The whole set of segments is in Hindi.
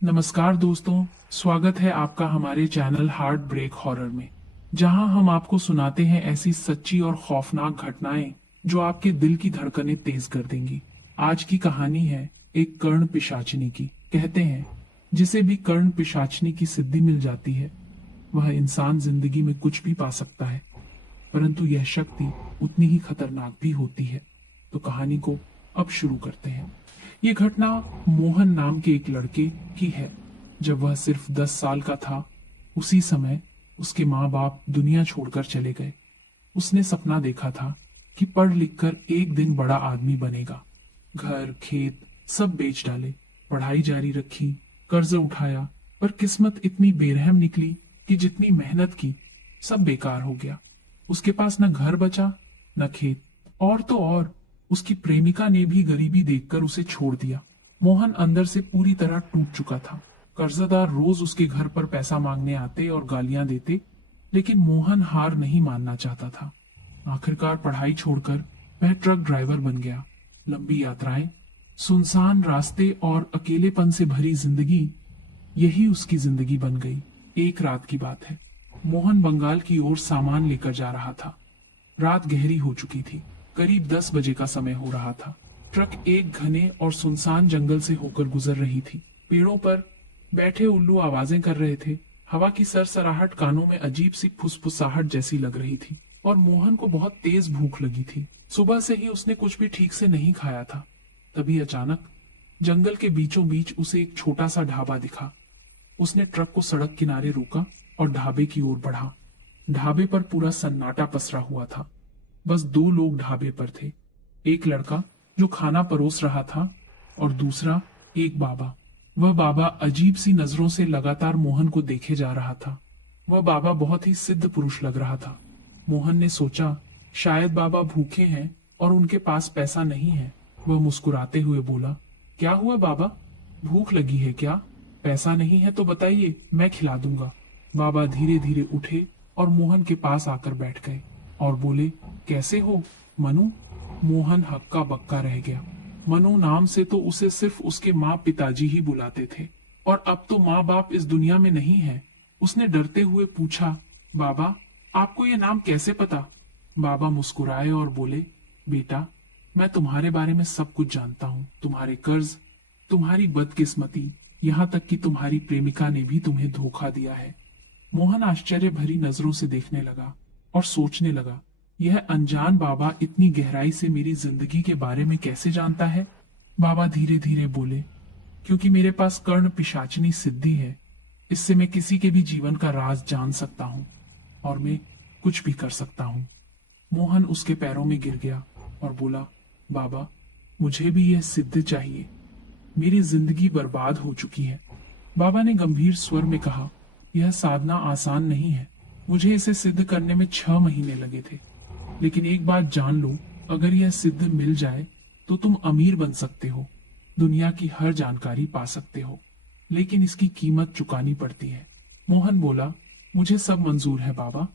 नमस्कार दोस्तों, स्वागत है आपका हमारे चैनल हार्ट ब्रेक हॉरर में, जहां हम आपको सुनाते हैं ऐसी सच्ची और खौफनाक घटनाएं जो आपके दिल की धड़कनें तेज कर देंगी। आज की कहानी है एक कर्ण पिशाचिनी की। कहते हैं जिसे भी कर्ण पिशाचिनी की सिद्धि मिल जाती है, वह इंसान जिंदगी में कुछ भी पा सकता है, परंतु यह शक्ति उतनी ही खतरनाक भी होती है। तो कहानी को अब शुरू करते हैं। ये घटना मोहन नाम के एक लड़के की है। जब वह सिर्फ 10 साल का था, उसी समय उसके माँ बाप दुनिया छोड़कर चले गए। उसने सपना देखा था कि पढ़ लिख कर एक दिन बड़ा आदमी बनेगा। घर खेत सब बेच डाले, पढ़ाई जारी रखी, कर्ज उठाया, पर किस्मत इतनी बेरहम निकली कि जितनी मेहनत की सब बेकार हो गया। उसके पास न घर बचा न खेत, और तो और उसकी प्रेमिका ने भी गरीबी देखकर उसे छोड़ दिया। मोहन अंदर से पूरी तरह टूट चुका था। कर्जदार रोज उसके घर पर पैसा मांगने आते और गालियां देते, लेकिन मोहन हार नहीं मानना चाहता था। आखिरकार पढ़ाई छोड़कर वह ट्रक ड्राइवर बन गया। लंबी यात्राएं, सुनसान रास्ते और अकेलेपन से भरी जिंदगी, यही उसकी जिंदगी बन गई। एक रात की बात है। मोहन बंगाल की ओर सामान लेकर जा रहा था। रात गहरी हो चुकी थी। करीब 10 बजे का समय हो रहा था। ट्रक एक घने और सुनसान जंगल से होकर गुजर रही थी। पेड़ों पर बैठे उल्लू आवाजें कर रहे थे। हवा की सरसराहट कानों में अजीब सी फुसफुसाहट जैसी लग रही थी। और मोहन को बहुत तेज भूख लगी थी। सुबह से ही उसने कुछ भी ठीक से नहीं खाया था। तभी अचानक जंगल के बीचों बीच उसे एक छोटा सा ढाबा दिखा। उसने ट्रक को सड़क किनारे रोका और ढाबे की ओर बढ़ा। ढाबे पर पूरा सन्नाटा पसरा हुआ था। बस 2 लोग ढाबे पर थे। एक लड़का जो खाना परोस रहा था और दूसरा एक बाबा। वह बाबा अजीब सी नजरों से लगातार मोहन को देखे जा रहा था। वह बाबा बहुत ही सिद्ध पुरुष लग रहा था। मोहन ने सोचा शायद बाबा भूखे हैं और उनके पास पैसा नहीं है। वह मुस्कुराते हुए बोला, क्या हुआ बाबा, भूख लगी है क्या? पैसा नहीं है तो बताइए, मैं खिला दूंगा। बाबा धीरे धीरे उठे और मोहन के पास आकर बैठ गए और बोले, कैसे हो मनु? मोहन हक्का बक्का रह गया। मनु नाम से तो उसे सिर्फ उसके माँ पिताजी ही बुलाते थे, और अब तो माँ बाप इस दुनिया में नहीं है। उसने डरते हुए पूछा, बाबा आपको ये नाम कैसे पता? बाबा मुस्कुराए और बोले, बेटा मैं तुम्हारे बारे में सब कुछ जानता हूँ। तुम्हारे कर्ज, तुम्हारी बदकिस्मती, यहाँ तक कि तुम्हारी प्रेमिका ने भी तुम्हें धोखा दिया है। मोहन आश्चर्य भरी नजरों से देखने लगा और सोचने लगा, यह अनजान बाबा इतनी गहराई से मेरी जिंदगी के बारे में कैसे जानता है? बाबा धीरे धीरे बोले, क्योंकि मेरे पास कर्ण पिशाचिनी सिद्धि है। इससे मैं किसी के भी जीवन का राज जान सकता हूँ और मैं कुछ भी कर सकता हूँ। मोहन उसके पैरों में गिर गया और बोला, बाबा मुझे भी यह सिद्ध चाहिए। मेरी जिंदगी बर्बाद हो चुकी है। बाबा ने गंभीर स्वर में कहा, यह साधना आसान नहीं है। मुझे इसे सिद्ध करने में 6 महीने लगे थे। लेकिन एक बात जान लो, अगर यह सिद्ध मिल जाए तो तुम अमीर बन सकते हो, दुनिया की हर जानकारी पा सकते हो, लेकिन इसकी कीमत चुकानी पड़ती है। मोहन बोला, मुझे सब मंजूर है बाबा,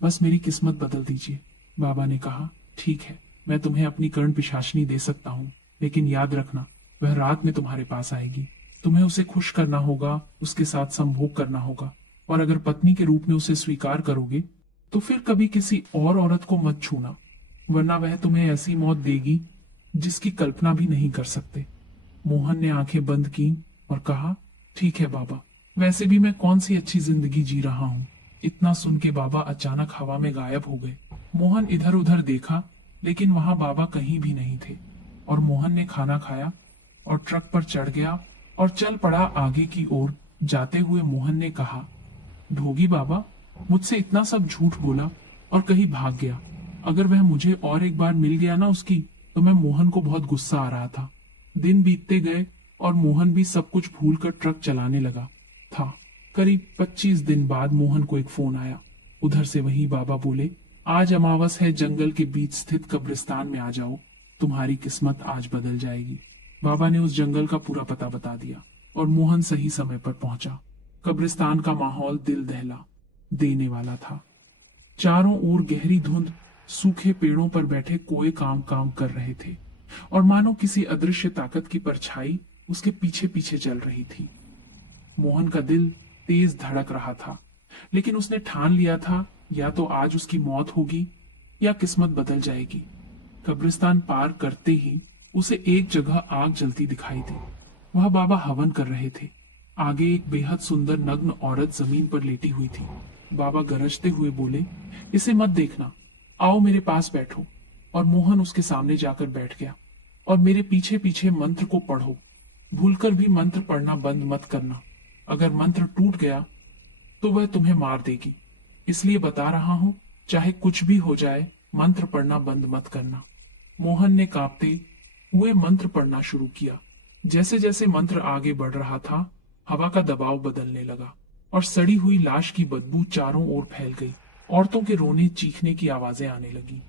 बस मेरी किस्मत बदल दीजिए। बाबा ने कहा, ठीक है, मैं तुम्हें अपनी कर्ण पिशाचिनी दे सकता हूँ, लेकिन याद रखना वह रात में तुम्हारे पास आएगी। तुम्हें उसे खुश करना होगा, उसके साथ संभोग करना होगा, और अगर पत्नी के रूप में उसे स्वीकार करोगे तो फिर कभी किसी और औरत को मत छूना, वरना वह तुम्हें ऐसी मौत देगी जिसकी कल्पना भी नहीं कर सकते। मोहन ने आंखें बंद की और कहा, ठीक है बाबा, वैसे भी मैं कौन सी अच्छी जिंदगी जी रहा हूँ। इतना सुन के बाबा अचानक हवा में गायब हो गए। मोहन इधर उधर देखा, लेकिन वहां बाबा कहीं भी नहीं थे। और मोहन ने खाना खाया और ट्रक पर चढ़ गया और चल पड़ा आगे की ओर। जाते हुए मोहन ने कहा, ढोगी बाबा मुझसे इतना सब झूठ बोला और कहीं भाग गया। अगर वह मुझे और एक बार मिल गया ना उसकी, तो मैं मोहन को बहुत गुस्सा आ रहा था। दिन बीतते गए और मोहन भी सब कुछ भूलकर ट्रक चलाने लगा था। करीब 25 दिन बाद मोहन को एक फोन आया। उधर से वही बाबा बोले, आज अमावस है, जंगल के बीच स्थित कब्रिस्तान में आ जाओ, तुम्हारी किस्मत आज बदल जाएगी। बाबा ने उस जंगल का पूरा पता बता दिया और मोहन सही समय पर पहुंचा। कब्रिस्तान का माहौल दिल दहला देने वाला था। चारों ओर गहरी धुंध, सूखे पेड़ों पर बैठे कोए काम काम कर रहे थे और मानो किसी अदृश्य ताकत की परछाई उसके पीछे पीछे चल रही थी। मोहन का दिल तेज धड़क रहा था, लेकिन उसने ठान लिया था या तो आज उसकी मौत होगी या किस्मत बदल जाएगी। कब्रिस्तान पार करते ही उसे एक जगह आग जलती दिखाई दी। वह बाबा हवन कर रहे थे। आगे एक बेहद सुंदर नग्न औरत जमीन पर लेटी हुई थी। बाबा गरजते हुए बोले, इसे मत देखना, आओ मेरे पास बैठो। और मोहन उसके सामने जाकर बैठ गया। और मेरे पीछे पीछे मंत्र को पढ़ो, भूलकर भी मंत्र पढ़ना बंद मत करना। अगर मंत्र टूट गया तो वह तुम्हें मार देगी, इसलिए बता रहा हूं, चाहे कुछ भी हो जाए, मंत्र पढ़ना बंद मत करना। मोहन ने कांपते हुए मंत्र पढ़ना शुरू किया। जैसे जैसे मंत्र आगे बढ़ रहा था, हवा का दबाव बदलने लगा और सड़ी हुई लाश की बदबू चारों ओर फैल गई। औरतों के रोने चीखने की आवाजें आने लगी।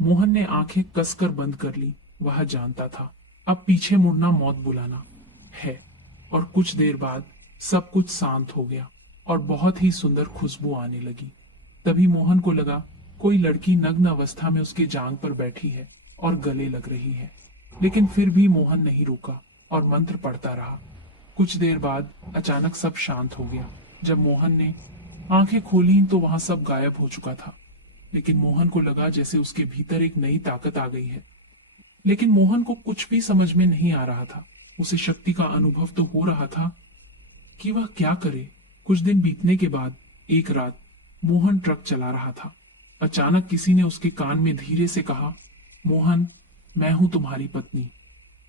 मोहन ने आंखें कसकर बंद कर ली। वह जानता था अब पीछे मुड़ना मौत बुलाना है। और कुछ देर बाद सब कुछ शांत हो गया और बहुत ही सुंदर खुशबू आने लगी। तभी मोहन को लगा कोई लड़की नग्न अवस्था में उसके जांग पर बैठी है और गले लग रही है। लेकिन फिर भी मोहन नहीं रुका और मंत्र पढ़ता रहा। कुछ देर बाद अचानक सब शांत हो गया। जब मोहन ने आंखें खोली तो वहां सब गायब हो चुका था। लेकिन मोहन को लगा जैसे उसके भीतर एक नई ताकत आ गई है। लेकिन मोहन को कुछ भी समझ में नहीं आ रहा था। उसे शक्ति का अनुभव तो हो रहा था कि वह क्या करे। कुछ दिन बीतने के बाद एक रात मोहन ट्रक चला रहा था। अचानक किसी ने उसके कान में धीरे से कहा, मोहन, मैं हूं तुम्हारी पत्नी।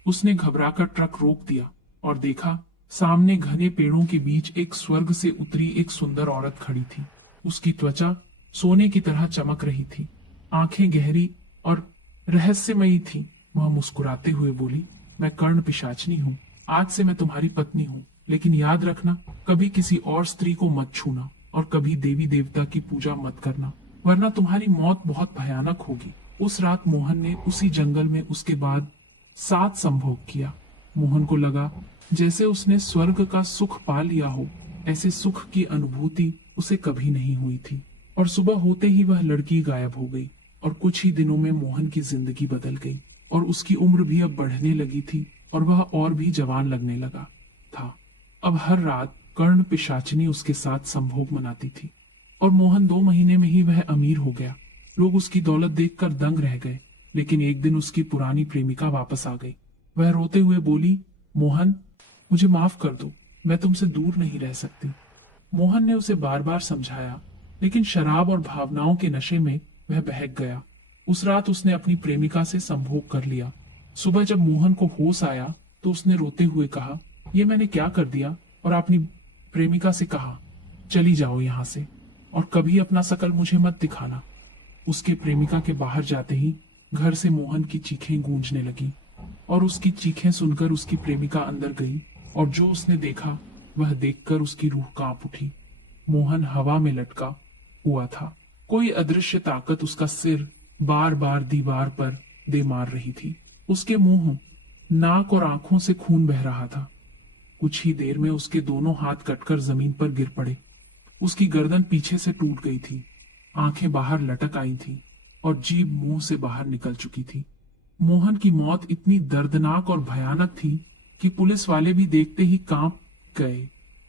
उसने घबराकर ट्रक रोक दिया और देखा सामने घने पेड़ों के बीच एक स्वर्ग से उतरी एक सुंदर औरत खड़ी थी। उसकी त्वचा सोने की तरह चमक रही थी, आंखें गहरी और रहस्यमयी थी। वह मुस्कुराते हुए बोली, मैं कर्ण पिशाचिनी हूँ। आज से मैं तुम्हारी पत्नी हूँ, लेकिन याद रखना, कभी किसी और स्त्री को मत छूना और कभी देवी देवता की पूजा मत करना, वरना तुम्हारी मौत बहुत भयानक होगी। उस रात मोहन ने उसी जंगल में उसके बाद 7 संभोग किया। मोहन को लगा जैसे उसने स्वर्ग का सुख पा लिया हो। ऐसे सुख की अनुभूति उसे कभी नहीं हुई थी। और सुबह होते ही वह लड़की गायब हो गई और कुछ ही दिनों में मोहन की जिंदगी बदल गई और उसकी उम्र भी अब बढ़ने लगी थी और वह और भी जवान लगने लगा था। अब हर रात कर्ण पिशाचिनी उसके साथ संभोग मनाती थी और मोहन 2 महीने में ही वह अमीर हो गया। लोग उसकी दौलत देखकर दंग रह गए। लेकिन एक दिन उसकी पुरानी प्रेमिका वापस आ गई। वह रोते हुए बोली, मोहन, मुझे माफ कर दो, मैं तुमसे दूर नहीं रह सकती। मोहन ने उसे बार बार समझाया, लेकिन शराब और भावनाओं के नशे में वह बहक गया। उस रात उसने अपनी प्रेमिका से संभोग कर लिया। सुबह जब मोहन को होश आया तो उसने रोते हुए कहा, ये मैंने क्या कर दिया? और अपनी प्रेमिका से कहा, चली जाओ यहाँ से और कभी अपना शकल मुझे मत दिखाना। उसके प्रेमिका के बाहर जाते ही घर से मोहन की चीखें गूंजने लगी और उसकी चीखें सुनकर उसकी प्रेमिका अंदर गई और जो उसने देखा वह देखकर उसकी रूह कांप उठी। मोहन हवा में लटका हुआ था। कोई अदृश्य ताकत उसका सिर बार बार दीवार पर दे मार रही थी। उसके मुंह, नाक और आंखों से खून बह रहा था। कुछ ही देर में उसके दोनों हाथ कटकर जमीन पर गिर पड़े। उसकी गर्दन पीछे से टूट गई थी, आंखें बाहर लटक आई थीं और जीभ मुंह से बाहर निकल चुकी थी। मोहन की मौत इतनी दर्दनाक और भयानक थी कि पुलिस वाले भी देखते ही कांप गए।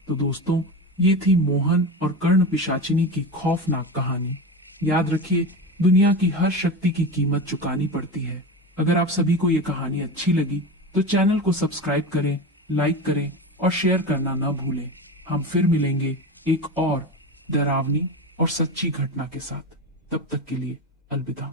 तो दोस्तों, ये थी मोहन और कर्ण पिशाचिनी की खौफनाक कहानी। याद रखिए, दुनिया की हर शक्ति की कीमत चुकानी पड़ती है। अगर आप सभी को ये कहानी अच्छी लगी तो चैनल को सब्सक्राइब करें, लाइक करें और शेयर करना न भूलें। हम फिर मिलेंगे एक और डरावनी और सच्ची घटना के साथ। तब तक के लिए अलविदा।